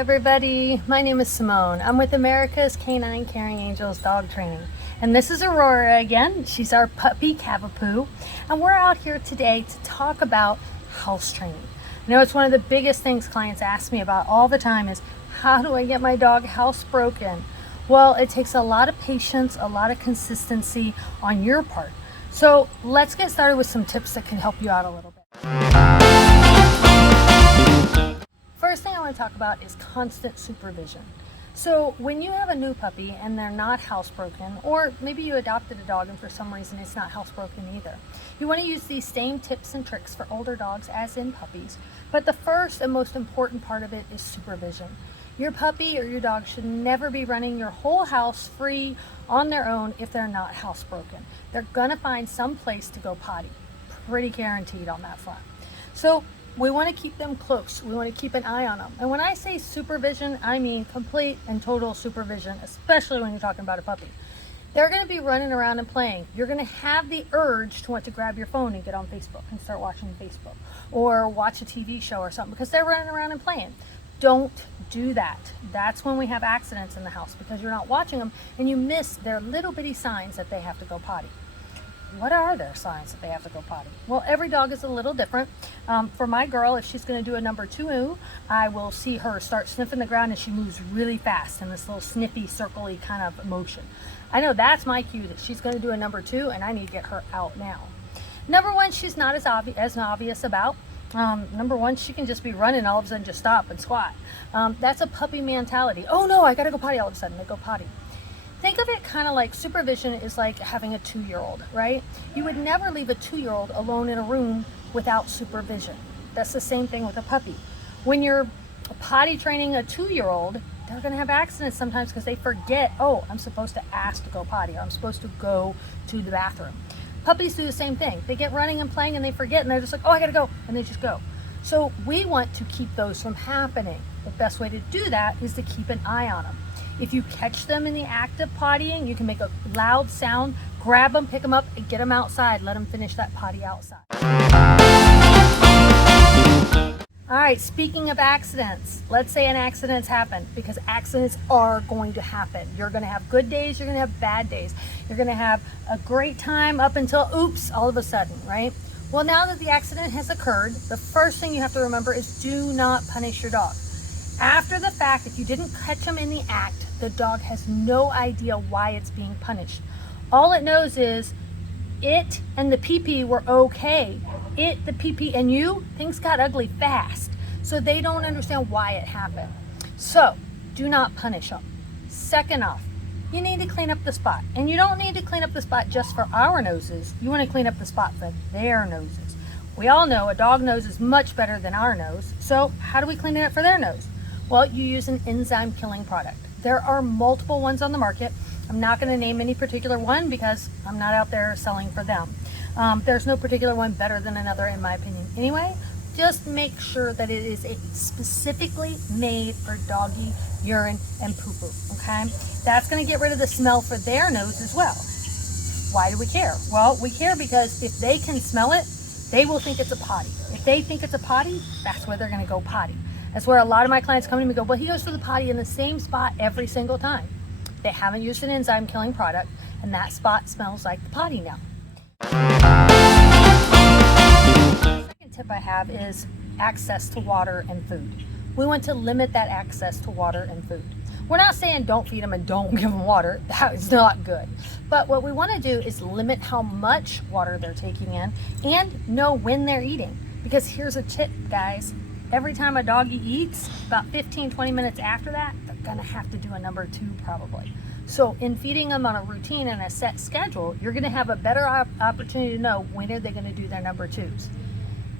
everybody, my name is Simone. I'm with America's Canine Caring Angels Dog Training, and this is Aurora again. She's our puppy Cavapoo, and we're out here today to talk about house training. I know it's one of the biggest things clients ask me about all the time is, how do I get my dog housebroken? Well, it takes a lot of patience, a lot of consistency on your part. So let's get started with some tips that can help you out a little bit. First thing I want to talk about is constant supervision. So when you have a new puppy and they're not housebroken, or maybe you adopted a dog and for some reason it's not housebroken either, you want to use these same tips and tricks for older dogs as in puppies. But the first and most important part of it is supervision. Your puppy or your dog should never be running your whole house free on their own if they're not housebroken. They're gonna find some place to go potty. Pretty guaranteed on that front. So we want to keep them close. We want to keep an eye on them. And when I say supervision, I mean complete and total supervision, especially when you're talking about a puppy. They're going to be running around and playing. You're going to have the urge to want to grab your phone and get on Facebook and start watching Facebook or watch a TV show or something because they're running around and playing. Don't do that. That's when we have accidents in the house because you're not watching them and you miss their little bitty signs that they have to go potty. What are their signs that they have to go potty? Well, every dog is a little different. For my girl, if she's going to do a number 2, I will see her start sniffing the ground and she moves really fast in this little sniffy, circle-y kind of motion. I know that's my cue that she's going to do a number 2 and I need to get her out now. Number 1, she's not as obvious about. Number 1, she can just be running all of a sudden just stop and squat. That's a puppy mentality. Oh no, I got to go potty all of a sudden. They go potty. Think of it kind of like supervision is like having a 2-year-old, right? You would never leave a 2-year-old alone in a room without supervision. That's the same thing with a puppy. When you're potty training a 2-year-old, they're going to have accidents sometimes because they forget, oh, I'm supposed to ask to go potty. Or I'm supposed to go to the bathroom. Puppies do the same thing. They get running and playing and they forget and they're just like, oh, I got to go. And they just go. So we want to keep those from happening. The best way to do that is to keep an eye on them. If you catch them in the act of pottying, you can make a loud sound, grab them, pick them up, and get them outside. Let them finish that potty outside. All right, speaking of accidents, let's say an accident's happened, because accidents are going to happen. You're going to have good days, you're going to have bad days. You're going to have a great time up until, oops, all of a sudden, right? Well, now that the accident has occurred, the first thing you have to remember is do not punish your dog. After the fact, if you didn't catch them in the act, the dog has no idea why it's being punished. All it knows is it and the pee-pee were okay. It, the pee-pee, and you, things got ugly fast. So they don't understand why it happened. So do not punish them. Second off, you need to clean up the spot. And you don't need to clean up the spot just for our noses. You want to clean up the spot for their noses. We all know a dog nose is much better than our nose. So how do we clean it up for their nose? Well, you use an enzyme killing product. There are multiple ones on the market. I'm not going to name any particular one because I'm not out there selling for them. There's no particular one better than another in my opinion. Anyway, just make sure that it is specifically made for doggy urine and poo-poo, okay? That's going to get rid of the smell for their nose as well. Why do we care? Well, we care because if they can smell it, they will think it's a potty. If they think it's a potty, that's where they're going to go potty. That's where a lot of my clients come to me and go, well, he goes to the potty in the same spot every single time. They haven't used an enzyme killing product, and that spot smells like the potty now. The second tip I have is access to water and food. We want to limit that access to water and food. We're not saying don't feed them and don't give them water. That is not good. But what we want to do is limit how much water they're taking in and know when they're eating. Because here's a tip, guys. Every time a doggy eats, about 15-20 minutes after that, they're gonna have to do a number 2 probably. So in feeding them on a routine and a set schedule, you're gonna have a better opportunity to know when are they gonna do their number 2s.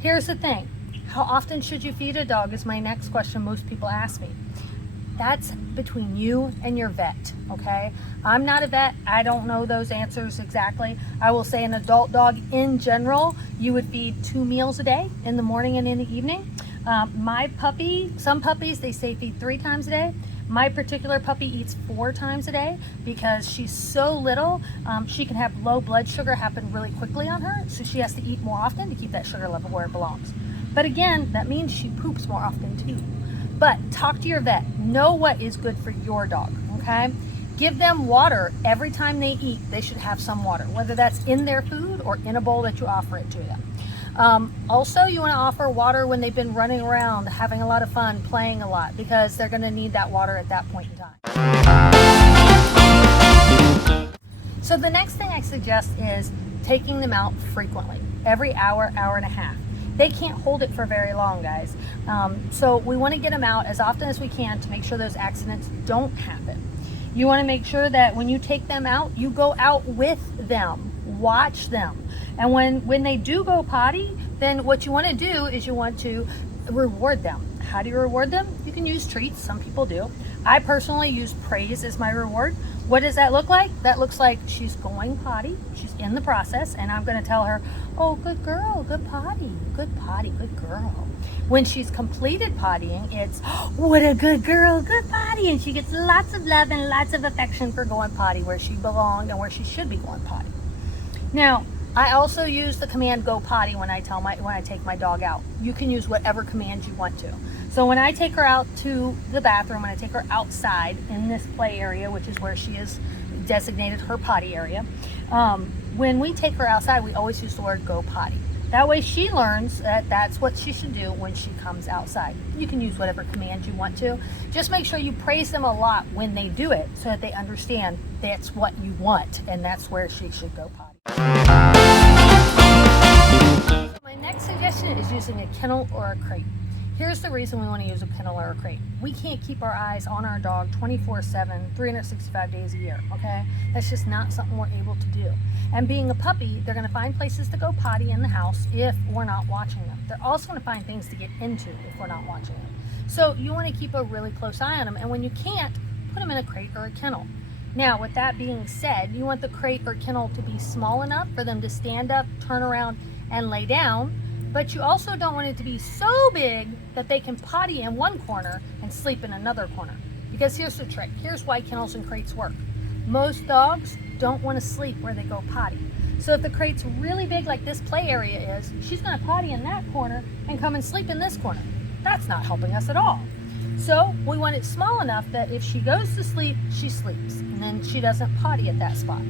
Here's the thing, how often should you feed a dog is my next question most people ask me. That's between you and your vet, okay? I'm not a vet, I don't know those answers exactly. I will say an adult dog in general, you would feed 2 meals a day, in the morning and in the evening. My puppy, some puppies, they say feed 3 times a day. My particular puppy eats 4 times a day because she's so little, she can have low blood sugar happen really quickly on her, so she has to eat more often to keep that sugar level where it belongs. But again, that means she poops more often too. But talk to your vet. Know what is good for your dog, okay? Give them water every time they eat. They should have some water, whether that's in their food or in a bowl that you offer it to them. Also, you want to offer water when they've been running around, having a lot of fun, playing a lot, because they're going to need that water at that point in time. So the next thing I suggest is taking them out frequently, every hour, hour and a half. They can't hold it for very long, guys. So we want to get them out as often as we can to make sure those accidents don't happen. You want to make sure that when you take them out, you go out with them, watch them. And when they do go potty, then what you want to do is you want to reward them. How do you reward them? You can use treats. Some people do. I personally use praise as my reward. What does that look like? That looks like she's going potty, she's in the process, and I'm going to tell her, oh, good girl, good potty, good girl. When she's completed pottying, it's, oh, what a good girl, good potty, and she gets lots of love and lots of affection for going potty where she belonged and where she should be going potty. Now, I also use the command go potty when I take my dog out. You can use whatever command you want to. So when I take her out to the bathroom, when I take her outside in this play area, which is where she is designated her potty area, when we take her outside, we always use the word go potty. That way she learns that that's what she should do when she comes outside. You can use whatever command you want to. Just make sure you praise them a lot when they do it so that they understand that's what you want and that's where she should go potty. My next suggestion is using a kennel or a crate. Here's the reason we want to use a kennel or a crate. We can't keep our eyes on our dog 24/7, 365 days a year, okay? That's just not something we're able to do. And being a puppy, they're going to find places to go potty in the house if we're not watching them. They're also going to find things to get into if we're not watching them. So you want to keep a really close eye on them, and when you can't, put them in a crate or a kennel. Now, with that being said, you want the crate or kennel to be small enough for them to stand up, turn around, and lay down, but you also don't want it to be so big that they can potty in one corner and sleep in another corner. Because here's the trick. Here's why kennels and crates work. Most dogs don't want to sleep where they go potty. So if the crate's really big like this play area is, she's going to potty in that corner and come and sleep in this corner. That's not helping us at all. So we want it small enough that if she goes to sleep, she sleeps, and then she doesn't potty at that spot.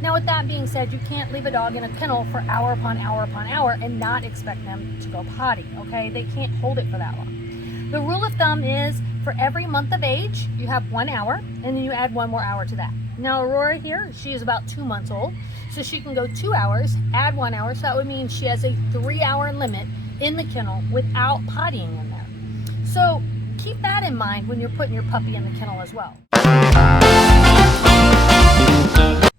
Now, with that being said, you can't leave a dog in a kennel for hour upon hour upon hour and not expect them to go potty, okay? They can't hold it for that long. The rule of thumb is for every month of age, you have 1 hour, and then you add 1 more hour to that. Now, Aurora here, she is about 2 months old, so she can go 2 hours, add 1 hour, so that would mean she has a 3-hour limit in the kennel without pottying in there. So keep that in mind when you're putting your puppy in the kennel as well.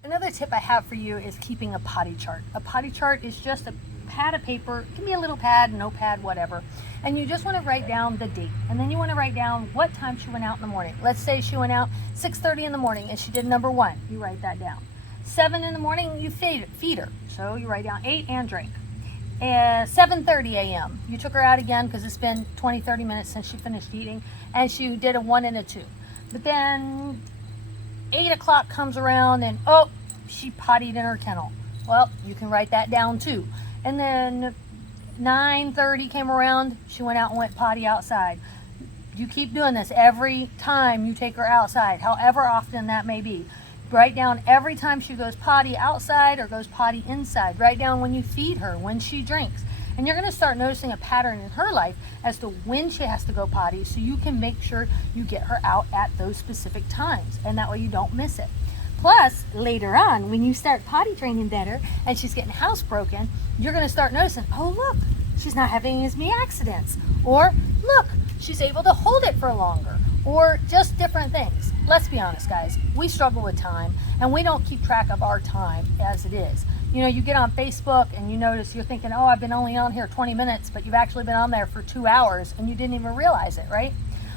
Another tip I have for you is keeping a potty chart. A potty chart is just a pad of paper. It can be a little pad, notepad, whatever. And you just want to write down the date. And then you want to write down what time she went out in the morning. Let's say she went out 6:30 in the morning and she did number 1. You write that down. 7 in the morning, you feed her. So you write down 8 and drink. 7:30 a.m. You took her out again because it's been 20-30 minutes since she finished eating. And she did a 1 and a 2. But then 8 o'clock comes around and, oh, she pottied in her kennel. Well, you can write that down too. And then 9:30 came around, she went out and went potty outside. You keep doing this every time you take her outside, however often that may be. Write down every time she goes potty outside or goes potty inside. Write down when you feed her, when she drinks. And you're going to start noticing a pattern in her life as to when she has to go potty, so you can make sure you get her out at those specific times, and that way you don't miss it. Plus, later on, when you start potty training better and she's getting housebroken, you're going to start noticing, oh, look, she's not having as many accidents. Or, look, she's able to hold it for longer. Or just different things. Let's be honest, guys. We struggle with time, and we don't keep track of our time as it is. You know, you get on Facebook and you notice you're thinking, oh, I've been only on here 20 minutes, but you've actually been on there for 2 hours and you didn't even realize it, right?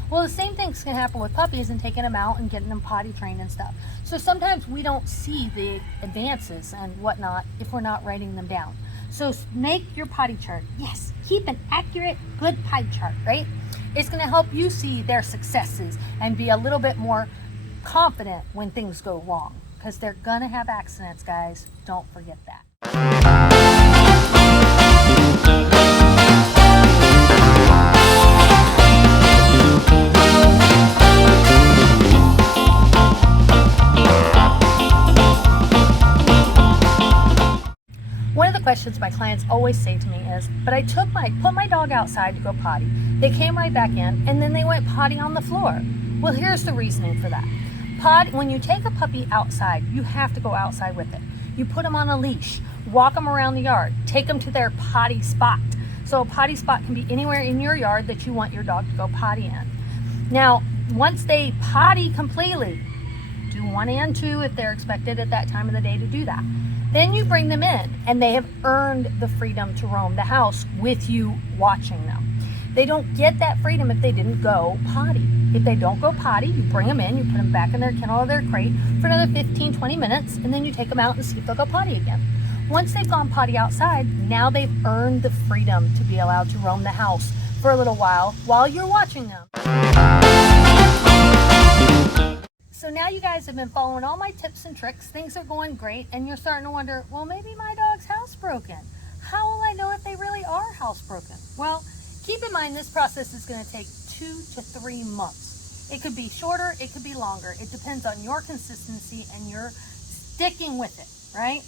Well, the same thing's can happen with puppies and taking them out and getting them potty trained and stuff. So sometimes we don't see the advances and whatnot if we're not writing them down. So make your potty chart. Yes, keep an accurate, good potty chart, right? It's going to help you see their successes and be a little bit more confident when things go wrong, because they're going to have accidents, guys. Don't forget that. questions my clients always say to me is, but I put my dog outside to go potty. They came right back in and then they went potty on the floor. Well, here's the reasoning for that. When you take a puppy outside, you have to go outside with it. You put them on a leash, walk them around the yard, take them to their potty spot. So a potty spot can be anywhere in your yard that you want your dog to go potty in. Now, once they potty completely, do 1 and 2 if they're expected at that time of the day to do that. Then you bring them in and they have earned the freedom to roam the house with you watching them. They don't get that freedom if they didn't go potty. If they don't go potty, you bring them in, you put them back in their kennel or their crate for another 15-20 minutes, and then you take them out and see if they'll go potty again. Once they've gone potty outside, now they've earned the freedom to be allowed to roam the house for a little while you're watching them. So now you guys have been following all my tips and tricks. Things are going great, and you're starting to wonder, well, maybe my dog's housebroken. How will I know if they really are housebroken? Well, keep in mind this process is going to take 2 to 3 months. It could be shorter, it could be longer. It depends on your consistency and your sticking with it, right?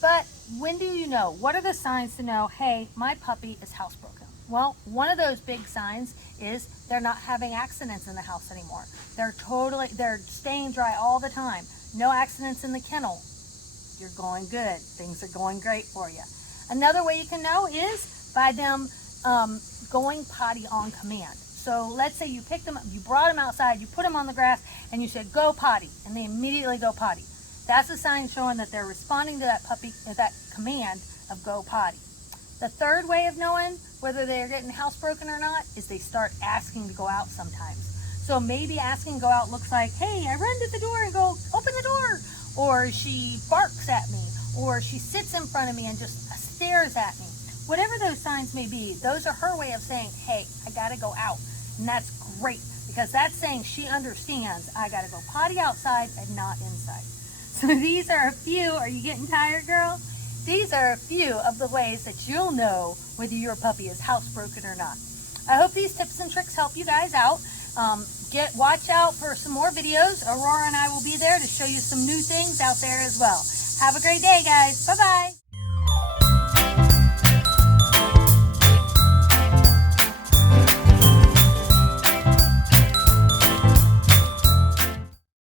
But when do you know? What are the signs to know, hey, my puppy is housebroken? Well, one of those big signs is they're not having accidents in the house anymore. They're staying dry all the time. No accidents in the kennel. You're going good. Things are going great for you. Another way you can know is by them going potty on command. So let's say you picked them up, you brought them outside, you put them on the grass, and you said, go potty, and they immediately go potty. That's a sign showing that they're responding to that command of go potty. The third way of knowing whether they're getting housebroken or not is they start asking to go out sometimes. So maybe asking to go out looks like, hey, I run to the door and go, open the door. Or she barks at me, or she sits in front of me and just stares at me. Whatever those signs may be, those are her way of saying, hey, I gotta go out. And that's great, because that's saying she understands I gotta go potty outside and not inside. So these are a few, are you getting tired, girl? These are a few of the ways that you'll know whether your puppy is housebroken or not. I hope these tips and tricks help you guys out. Watch out for some more videos. Aurora and I will be there to show you some new things out there as well. Have a great day, guys. Bye-bye.